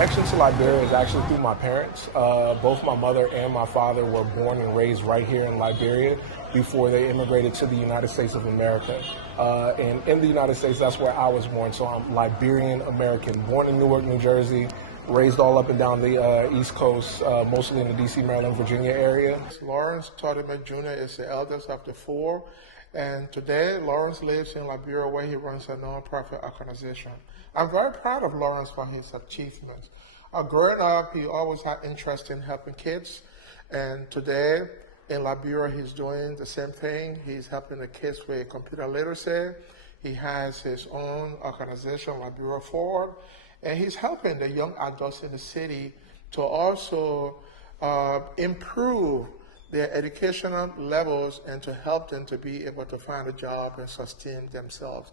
connection to Liberia is actually through my parents. Both my mother and my father were born and raised right here in Liberia before they immigrated to the United States of America. And in the United States, that's where I was born. So I'm Liberian American, born in Newark, New Jersey, raised all up and down the East Coast, mostly in the D.C., Maryland, Virginia area. Lawrence Todimer Jr. is the eldest of the four. And today, Lawrence lives in Liberia where he runs a non-profit organization. I'm very proud of Lawrence for his achievements. Growing up, he always had interest in helping kids. And today, in Liberia, he's doing the same thing. He's helping the kids with computer literacy. He has his own organization, Liberia Forward. And he's helping the young adults in the city to also improve their educational levels and to help them to be able to find a job and sustain themselves.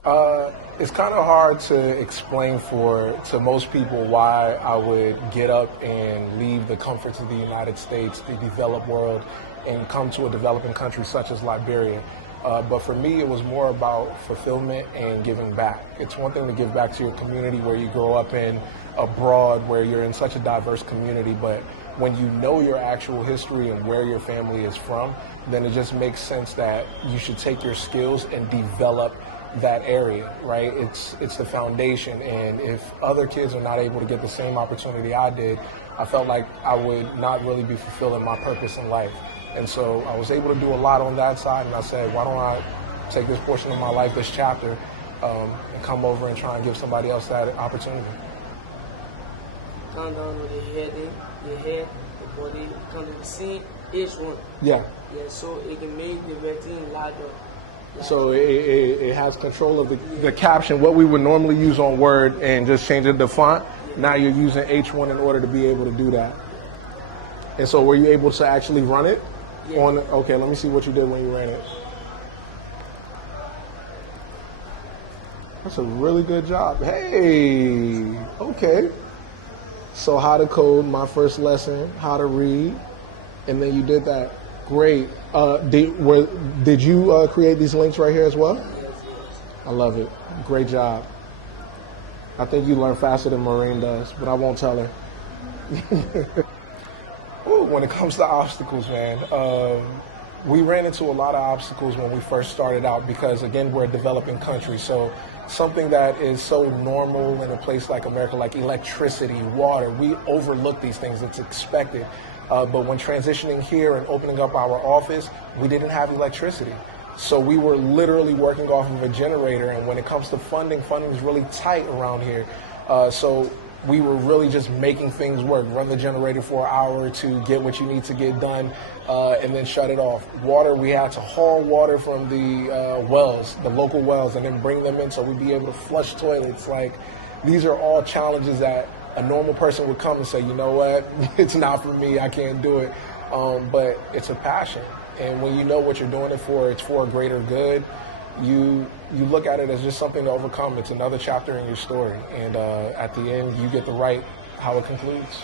It's kind of hard to explain to most people why I would get up and leave the comforts of the United States, the developed world, and come to a developing country such as Liberia. But for me, it was more about fulfillment and giving back. It's one thing to give back to your community where you grow up in, abroad, where you're in such a diverse community, but when you know your actual history and where your family is from, then it just makes sense that you should take your skills and develop that area, right? It's the foundation, and if other kids are not able to get the same opportunity I did, I felt like I would not really be fulfilling my purpose in life. And so I was able to do a lot on that side, and I said, why don't I take this portion of my life, this chapter, and come over and try and give somebody else that opportunity. Come down with the head, the body, come to the scene, each one. Yeah. Yeah, so it can make the routine larger. So it has control of the caption, what we would normally use on Word and just change it to font. Yeah. Now you're using H1 in order to be able to do that. And so were you able to actually run it? Yeah. Okay, let me see what you did when you ran it. That's a really good job. Hey, okay. So how to code, my first lesson, how to read, and then you did that. Great. Did you create these links right here as well? Yes. I love it. Great job. I think you learn faster than Maureen does, but I won't tell her. Ooh, when it comes to obstacles, man, we ran into a lot of obstacles when we first started out because, again, we're a developing country. So something that is so normal in a place like America, like electricity, water, we overlook these things. It's expected. But when transitioning here and opening up our office, we didn't have electricity. So we were literally working off of a generator. And when it comes to funding is really tight around here. So we were really just making things work. Run the generator for an hour or two, get what you need to get done, and then shut it off. Water, we had to haul water from the wells, the local wells, and then bring them in so we'd be able to flush toilets. Like, these are all challenges that a normal person would come and say, you know what, it's not for me, I can't do it. But it's a passion. And when you know what you're doing it for, it's for a greater good, you look at it as just something to overcome. It's another chapter in your story. And at the end, you get to write how it concludes.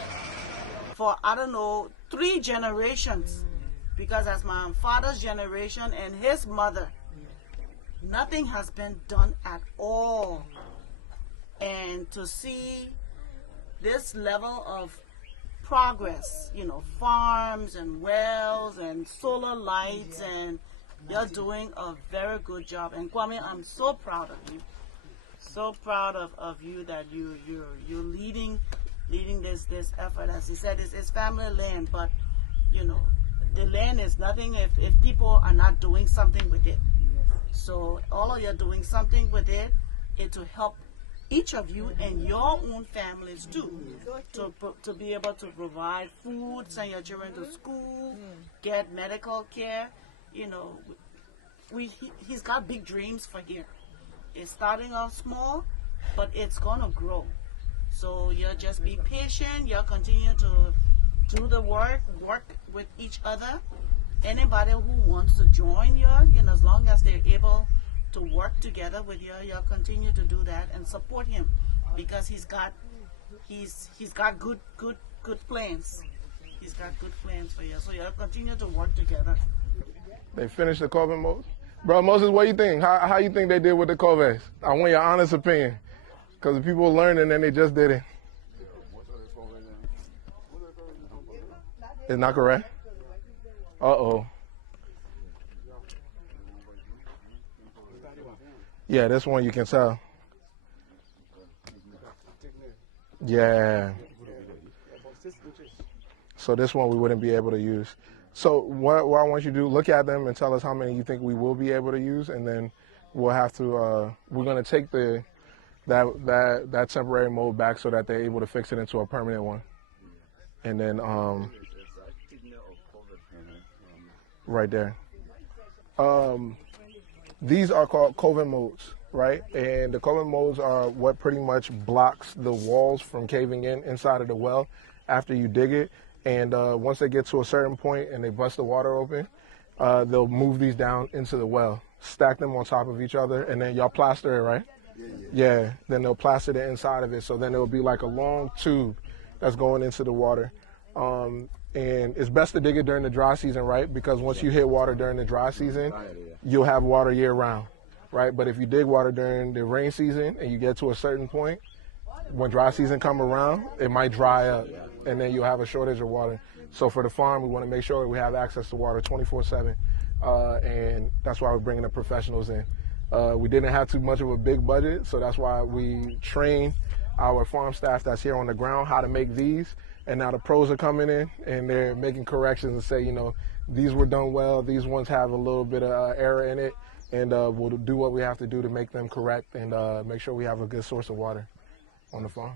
For, I don't know, 3 generations, because as my father's generation and his mother, nothing has been done at all. And to see this level of progress, you know, farms and wells and solar lights, and you're doing a very good job. And Kwame, I'm so proud of you. So proud of you that you're leading this effort. As he said, it's family land, but you know, the land is nothing if people are not doing something with it. So all of you are doing something with it, to help each of you and your own families too, to be able to provide food, send your children to school, get medical care. You know, he's got big dreams for here. It's starting off small, but it's gonna grow. So you'll just be patient. You'll continue to do the work with each other. Anybody who wants to join you, as long as they're able to work together with you, you'll continue to do that and support him, because he's got good plans. He's got good plans for you. So you'll continue to work together. They finished the Corvette, Moses? Bro, Moses, what do you think? How you think they did with the Corvettes? I want your honest opinion. Because people are learning and they just did it. It's not correct? Uh-oh. Yeah, this one you can tell. Yeah. So this one we wouldn't be able to use. So what I want you to do, look at them and tell us how many you think we will be able to use, and then we'll have to, we're going to take that temporary mold back so that they're able to fix it into a permanent one. And then right there. These are called covent molds, right? And the covent molds are what pretty much blocks the walls from caving in inside of the well after you dig it. And once they get to a certain point and they bust the water open, they'll move these down into the well, stack them on top of each other, and then y'all plaster it, right? Yeah. Then they'll plaster the inside of it. So then it'll be like a long tube that's going into the water. And it's best to dig it during the dry season, right? Because once you hit water during the dry season, you'll have water year round, right? But if you dig water during the rain season and you get to a certain point, when dry season come around, it might dry up and then you'll have a shortage of water. So for the farm, we want to make sure we have access to water 24/7. And that's why we're bringing the professionals in. We didn't have too much of a big budget, so that's why we train our farm staff that's here on the ground how to make these. And now the pros are coming in and they're making corrections and say, you know, these were done well, these ones have a little bit of error in it, and we'll do what we have to do to make them correct and make sure we have a good source of water on the farm.